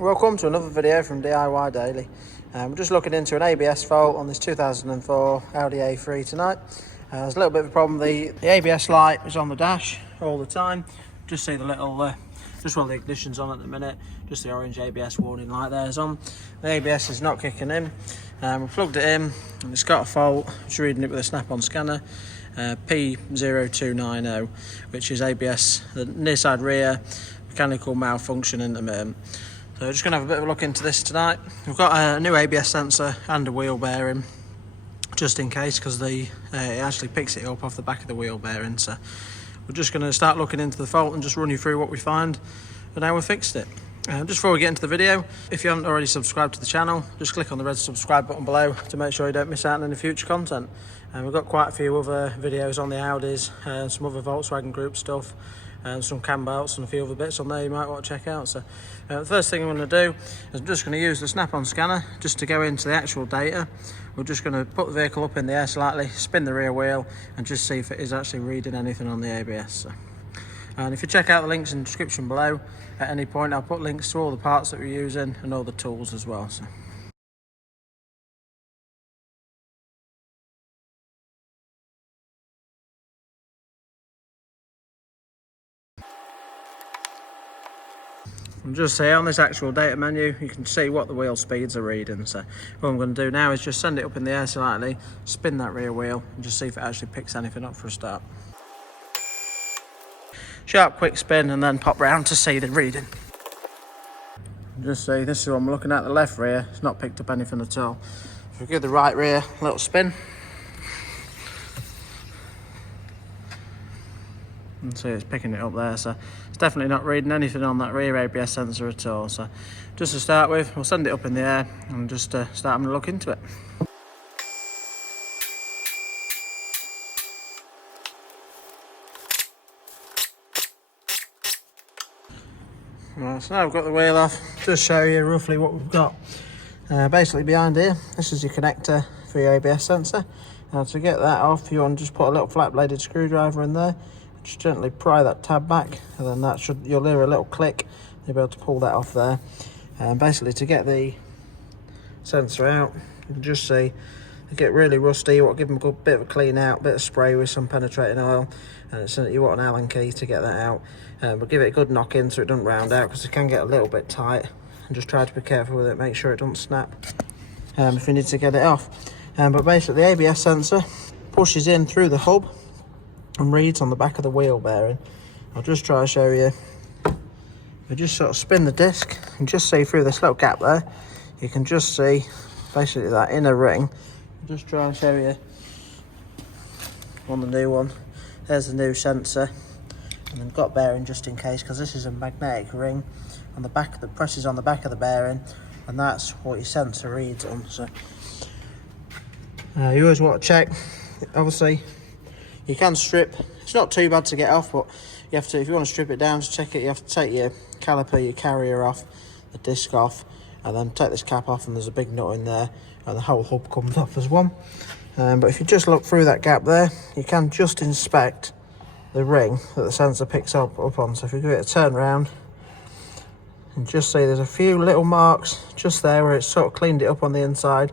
Welcome to another video from DIY Daily. We're just looking into an ABS fault on this 2004 Audi A3 tonight. There's a little bit of a problem. The ABS light is on the dash all the time. Just see the little, just while the ignition's on at the minute, just the orange ABS warning light there is on. The ABS is not kicking in. We plugged it in and it's got a fault. Just reading it with a snap-on scanner. P0290, which is ABS, the near side rear, mechanical malfunction intermittent. So we're just going to have a bit of a look into this tonight. We've got a new ABS sensor and a wheel bearing, just in case, because it actually picks it up off the back of the wheel bearing. So we're just going to start looking into the fault and just run you through what we find and how we fixed it. Just before we get into the video, if you haven't already subscribed to the channel, just click on the red subscribe button below to make sure you don't miss out on any future content. We've got quite a few other videos on the Audis, some other Volkswagen Group stuff, some cam belts and a few other bits on there you might want to check out. So the first thing I'm going to do is I'm just going to use the snap-on scanner just to go into the actual data. We're just going to put the vehicle up in the air slightly, spin the rear wheel and just see if it is actually reading anything on the ABS. So. And if you check out the links in the description below, at any point I'll put links to all the parts that we're using and all the tools as well. So. And just see on this actual data menu, you can see what the wheel speeds are reading. So what I'm going to do now is just send it up in the air slightly, spin that rear wheel and just see if it actually picks anything up for a start. Sharp quick spin and then pop round to see the reading. Just see, this is what I'm looking at, the left rear, it's not picked up anything at all. If we give the right rear a little spin, and see it's picking it up there, so it's definitely not reading anything on that rear ABS sensor at all. So just to start with, we'll send it up in the air and just start having a look into it. Right, so now I've got the wheel off, just show you roughly what we've got. Basically behind here, this is your connector for your ABS sensor. Now to get that off, you want to just put a little flat bladed screwdriver in there. Just gently pry that tab back and then that should, you'll hear a little click, you'll be able to pull that off there. And basically to get the sensor out, you can just see they get really rusty. You want to give them a good bit of a clean out, bit of spray with some penetrating oil, and you want an Allen key to get that out. But give it a good knock in so it doesn't round out, because it can get a little bit tight, and just try to be careful with it, make sure it doesn't snap if you need to get it off. But basically the ABS sensor pushes in through the hub and reads on the back of the wheel bearing. I'll just try to show you. We just sort of spin the disc and just see through this little gap there, you can just see basically that inner ring. I'll just try and show you on the new one. There's the new sensor, and then got bearing just in case, because this is a magnetic ring on the back, that presses on the back of the bearing, and that's what your sensor reads on. So you always want to check. Obviously you can strip, it's not too bad to get off, but you have to, if you want to strip it down to check it, you have to take your caliper, your carrier off, the disc off, and then take this cap off, and there's a big nut in there and the whole hub comes off as one. But if you just look through that gap there, you can just inspect the ring that the sensor picks up on. So if you give it a turn around and just see there's a few little marks just there where it's sort of cleaned it up on the inside.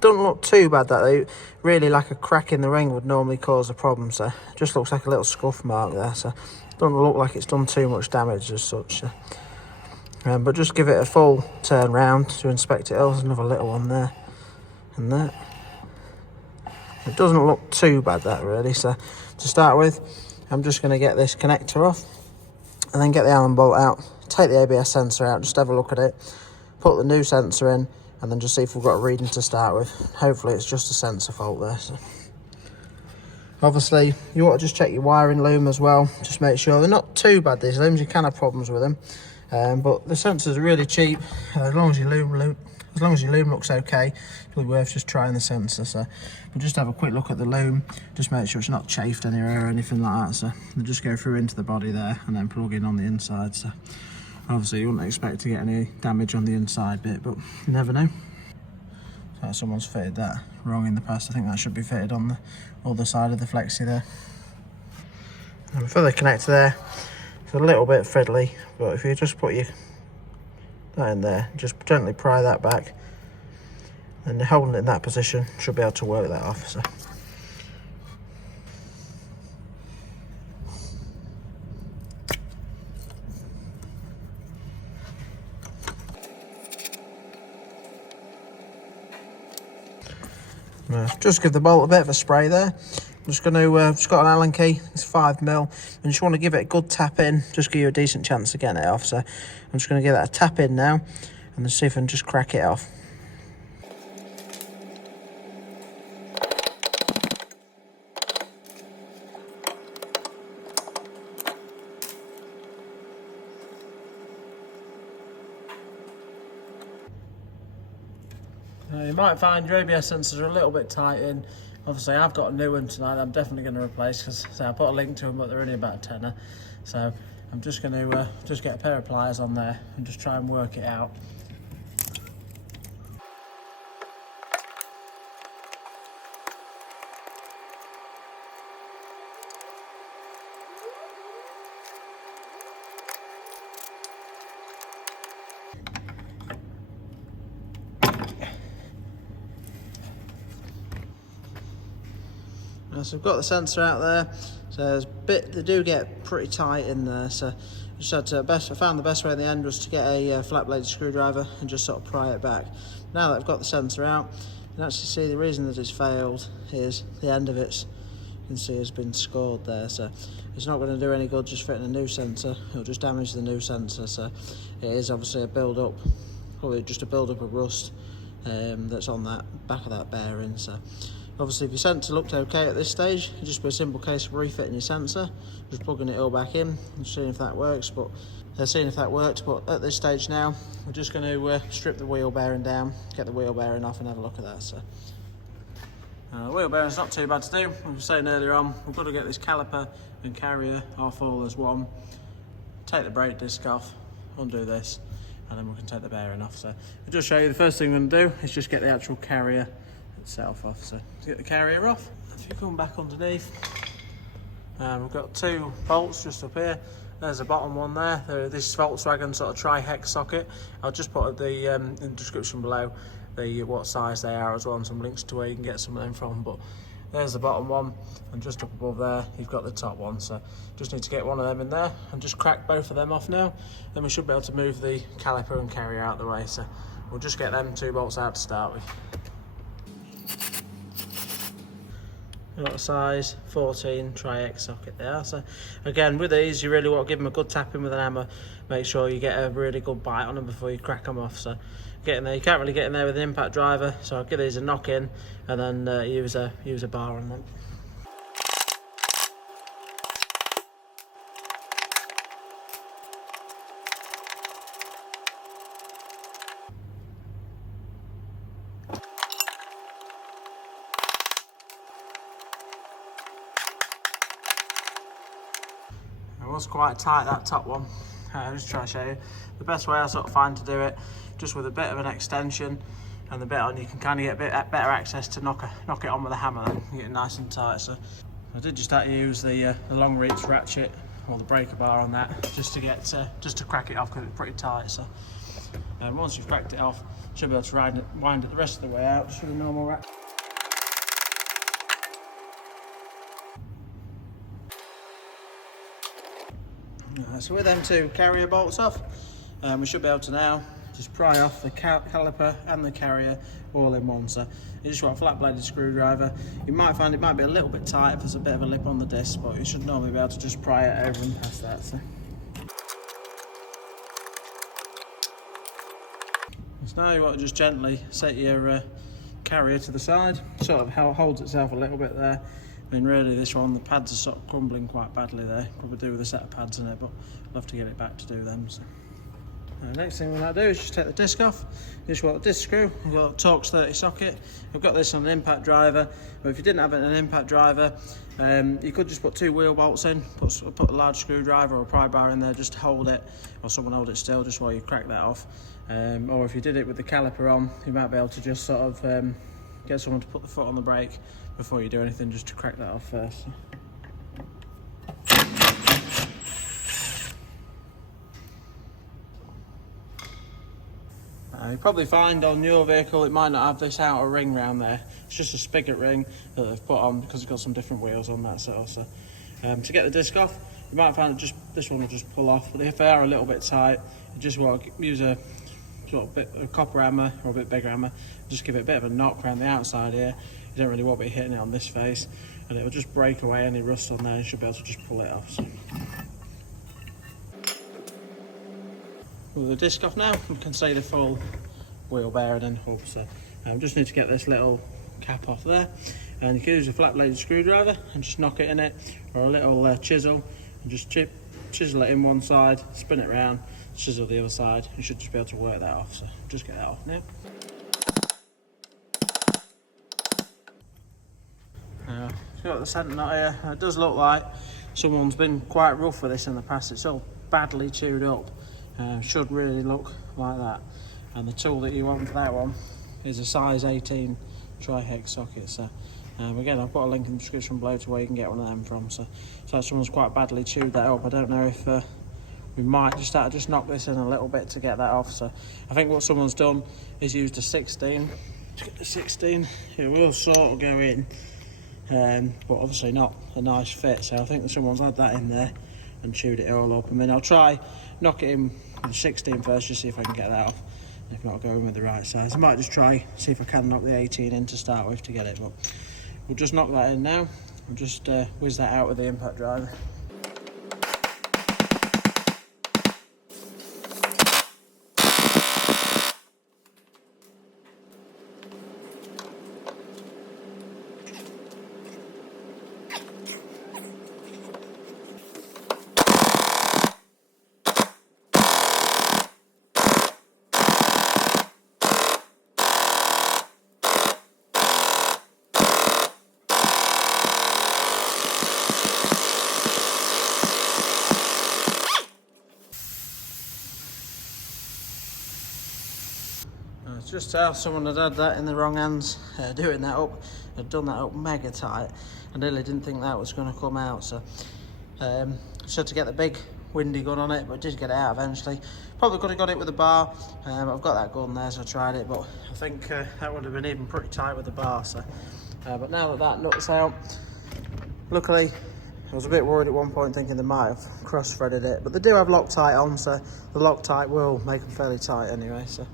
Doesn't look too bad, that though. Really, like a crack in the ring would normally cause a problem, so it just looks like a little scuff mark there, so doesn't look like it's done too much damage as such. But just give it a full turn round to inspect it. Oh, there's another little one there and that. It doesn't look too bad, that really. So to start with, I'm just going to get this connector off and then get the Allen bolt out, take the ABS sensor out, just have a look at it, put the new sensor in, and then just see if we've got a reading to start with. Hopefully it's just a sensor fault there. So obviously you want to just check your wiring loom as well, just make sure they're not too bad, these looms. You can have problems with them, but the sensors are really cheap. As long as your loom looks okay, it's probably worth just trying the sensor. So we'll just have a quick look at the loom, just make sure it's not chafed anywhere or anything like that. So we'll just go through into the body there and then plug in on the inside. So obviously you wouldn't expect to get any damage on the inside bit, but you never know. So someone's fitted that wrong in the past. I think that should be fitted on the other side of the flexi there. And for the connector there, it's a little bit fiddly, but if you just put your that in there, just gently pry that back, and holding it in that position should be able to work that off. So. Just give the bolt a bit of a spray there. I'm just going to, just got an Allen key, it's 5mm, and just want to give it a good tap in, just give you a decent chance of getting it off. So I'm just going to give that a tap in now, and then see if I can just crack it off. You might find your ABS sensors are a little bit tight in. Obviously I've got a new one tonight I'm definitely going to replace, because I put a link to them but they're only about a tenner. So I'm just going to just get a pair of pliers on there and just try and work it out. So I've got the sensor out there, so there's a bit, they do get pretty tight in there, so I just had to, I found the best way in the end was to get a flat blade screwdriver and just sort of pry it back. Now that I've got the sensor out, you can actually see the reason that it's failed is the end of it, you can see, has been scored there, so it's not going to do any good just fitting a new sensor, it'll just damage the new sensor. So it is obviously a build-up, probably just a build-up of rust that's on that back of that bearing. So obviously if your sensor looked okay at this stage, it'd just be a simple case of refitting your sensor, just plugging it all back in and seeing if that works. But at this stage now, we're just going to strip the wheel bearing down, get the wheel bearing off and have a look at that. So the wheel bearing's not too bad to do. As I was saying earlier on, we've got to get this caliper and carrier off all as one, take the brake disc off, undo this, and then we can take the bearing off. So I'll just show you, the first thing we're going to do is just get the actual carrier itself off. So to get the carrier off, if you come back underneath, we've got two bolts just up here. There's the bottom one there. This Volkswagen sort of tri-hex socket. I'll just put the in the description below what size they are as well, and some links to where you can get some of them from. But there's the bottom one, and just up above there you've got the top one. So just need to get one of them in there and just crack both of them off now. Then we should be able to move the caliper and carrier out of the way. So we'll just get them two bolts out to start with. We've got a size 14 tri-hex socket there. So again, with these you really want to give them a good tapping with an hammer. Make sure you get a really good bite on them before you crack them off. So get in there, you can't really get in there with an impact driver, so I'll give these a knock in and then use a bar on them. It was quite tight, that top one. I'll just try to show you. The best way I sort of find to do it, just with a bit of an extension and the bit on, you can kind of get a bit better access to knock it on with a hammer then, get it nice and tight. So I did just have to use the long reach ratchet or the breaker bar on that just to get just to crack it off, because it's pretty tight. So once you've cracked it off, you should be able to wind it the rest of the way out just with a normal ratchet. So with them two carrier bolts off, we should be able to now just pry off the caliper and the carrier all in one. So you just want a flat bladed screwdriver. You might find it might be a little bit tight if there's a bit of a lip on the disc, but you should normally be able to just pry it over and past that. So now you want to just gently set your carrier to the side, sort of holds itself a little bit there. I mean, really, this one, the pads are sort of crumbling quite badly there. Probably do with a set of pads in it, but I'll have to get it back to do them. So next thing we're going to do is just take the disc off. You just want a disc screw. You've got a Torx 30 socket. I've got this on an impact driver, but if you didn't have it in an impact driver, you could just put two wheel bolts in, put a large screwdriver or a pry bar in there just to hold it, or someone hold it still just while you crack that off. Or if you did it with the caliper on, you might be able to just sort of get someone to put the foot on the brake before you do anything, just to crack that off first. You probably find on your vehicle it might not have this outer ring round there. It's just a spigot ring that they've put on because it's got some different wheels on that sort. So to get the disc off, you might find this one will just pull off, but if they are a little bit tight, you just want to use a sort of a copper hammer or a bit bigger hammer, just give it a bit of a knock around the outside here. You don't really want to be hitting it on this face, and it will just break away any rust on there. You should be able to just pull it off. So. With the disc off now, we can see the full wheel bearing and hub. So just need to get this little cap off there, and you can use a flat bladed screwdriver and just knock it in it, or a little chisel, and just chisel it in one side, spin it round, chisel the other side. You should just be able to work that off. So just get that off now. Got the centre knot here. It does look like someone's been quite rough with this in the past. It's all badly chewed up. Should really look like that. And the tool that you want for that one is a size 18 tri-hex socket. So again, I've put a link in the description below to where you can get one of them from. So someone's quite badly chewed that up. I don't know if we might just have to just knock this in a little bit to get that off. So I think what someone's done is used a 16. To get the 16, it will sort of go in. But obviously not a nice fit, so I think that someone's had that in there and chewed it all up. I mean, I'll try knock it in with the 16 first, just see if I can get that off. If not, I'll go in with the right size. I might just try, see if I can knock the 18 in to start with to get it, but we'll just knock that in now. We'll just whiz that out with the impact driver. It's just how someone had that in the wrong hands, doing that up, had done that up mega tight. I really didn't think that was going to come out, so just had to get the big windy gun on it, but did get it out eventually. Probably could have got it with a bar. I've got that gun there, so I tried it, but I think that would have been even pretty tight with the bar. So, but now that nut's out, luckily I was a bit worried at one point thinking they might have cross-threaded it, but they do have Loctite on, so the Loctite will make them fairly tight anyway. So.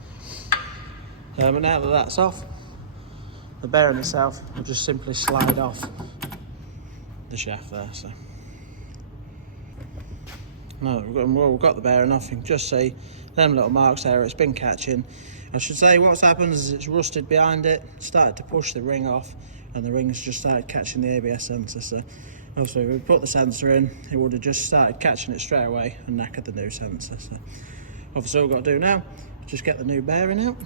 But now that that's off, the bearing itself will just simply slide off the shaft there. So now that we've got the bearing off, you can just see them little marks there. It's been catching. I should say what's happened is it's rusted behind it, started to push the ring off, and the ring's just started catching the ABS sensor. So obviously if we put the sensor in, it would have just started catching it straight away and knackered the new sensor. So obviously all we've got to do now is just get the new bearing out.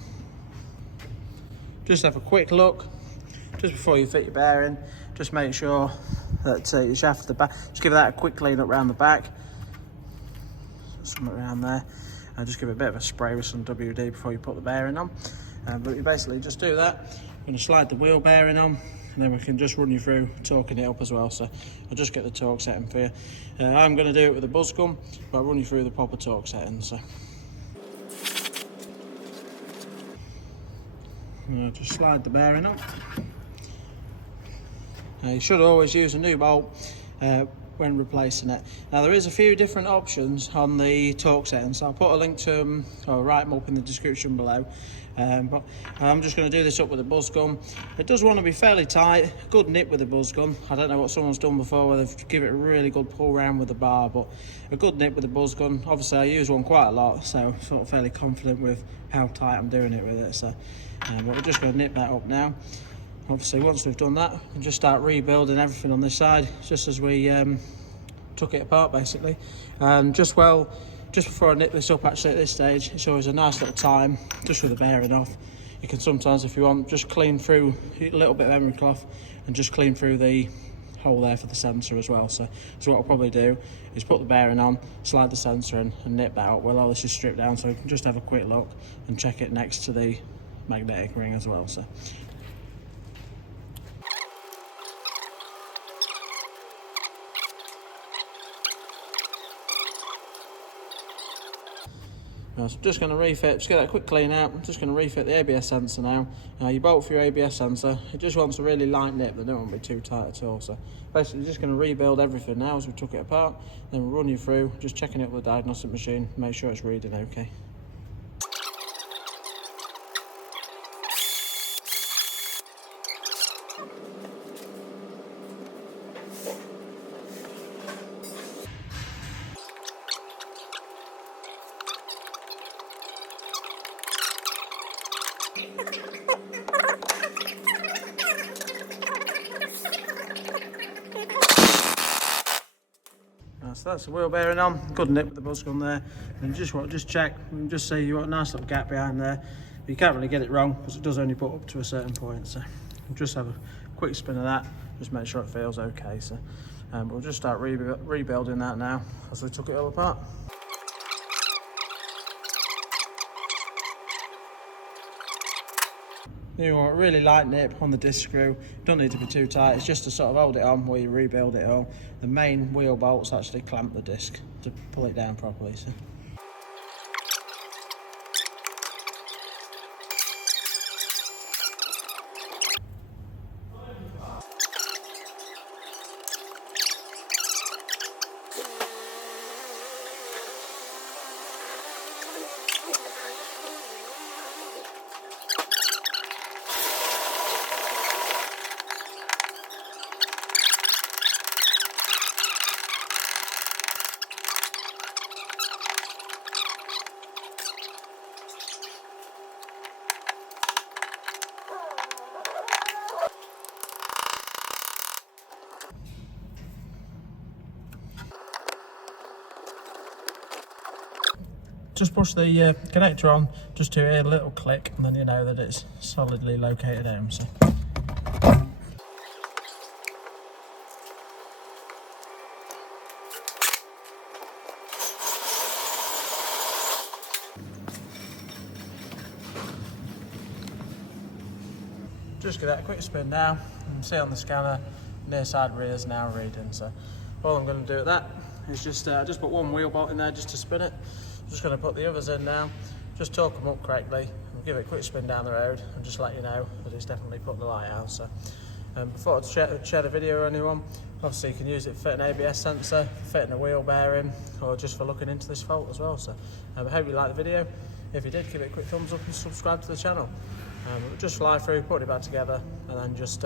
Just have a quick look just before you fit your bearing. Just make sure that your shaft at the back, just give that a quick clean up around the back, something around there, and just give it a bit of a spray with some WD before you put the bearing on. But you basically just do that. I'm going to slide the wheel bearing on, and then we can just run you through torquing it up as well. So I'll just get the torque setting for you. I'm going to do it with a buzz gun, but I'll run you through the proper torque settings. So. Just slide the bearing up. You should always use a new bolt when replacing it. Now there is a few different options on the torque settings, so I'll put a link to them or write them up in the description below. But I'm just going to do this up with a buzz gun. It does want to be fairly tight, good nip with a buzz gun. I don't know what someone's done before where they've given it a really good pull round with the bar, but a good nip with a buzz gun. Obviously I use one quite a lot, so I'm sort of fairly confident with how tight I'm doing it with it. So but we're just going to nip that up now. Obviously once we've done that, we can just start rebuilding everything on this side, just as we took it apart basically. And just before I nip this up, actually at this stage, it's always a nice little time, just with the bearing off. You can sometimes, if you want, just clean through a little bit of emery cloth and just clean through the hole there for the sensor as well. So what I'll probably do is put the bearing on, slide the sensor in and nip that out while all this is stripped down, so we can just have a quick look and check it next to the magnetic ring as well. So So I'm just going to refit, just get that quick clean out. I'm just going to refit the ABS sensor now. You bolt for your ABS sensor, it just wants a really light nip, they don't want to be too tight at all. So basically just going to rebuild everything now as we took it apart, then we'll run you through, just checking it with the diagnostic machine, make sure it's reading okay. So that's the wheel bearing on, good nip with the buzz gun there, and just check, just see you got a nice little gap behind there, but you can't really get it wrong because it does only put up to a certain point, so we'll just have a quick spin of that, just make sure it feels okay. So we'll just start rebuilding that now as we took it all apart. You want a really light nip on the disc screw, don't need to be too tight, it's just to sort of hold it on while you rebuild it all. The main wheel bolts actually clamp the disc to pull it down properly. So. Just push the connector on just to hear a little click, and then you know that it's solidly located down. So. Just give that a quick spin now, and see on the scanner, near side rear is now reading. So all I'm going to do with that is just put one wheel bolt in there just to spin it. I'm just going to put the others in now, just torque them up correctly, and give it a quick spin down the road, and just let you know that it's definitely put the light out. So before I share the video with anyone, obviously you can use it for fitting an ABS sensor, for fitting a wheel bearing, or just for looking into this fault as well. So I hope you liked the video. If you did, give it a quick thumbs up and subscribe to the channel. We'll just fly through, put it back together, and then just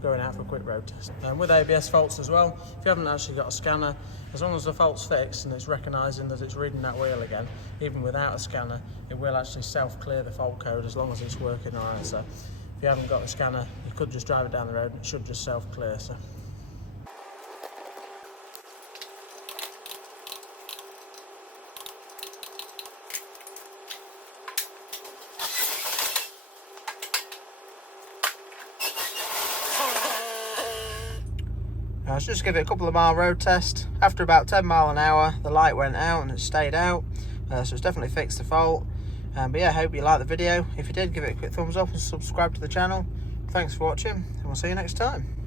going out for a quick road test. With ABS faults as well, if you haven't actually got a scanner, as long as the fault's fixed and it's recognising that it's reading that wheel again, even without a scanner, it will actually self-clear the fault code as long as it's working alright. So if you haven't got a scanner, you could just drive it down the road and it should just self-clear. So. Let's just give it a couple of mile road test. After about 10 miles an hour, the light went out and it stayed out, so it's definitely fixed the fault. But yeah, I hope you liked the video. If you did, give it a quick thumbs up and subscribe to the channel. Thanks for watching, and we'll see you next time.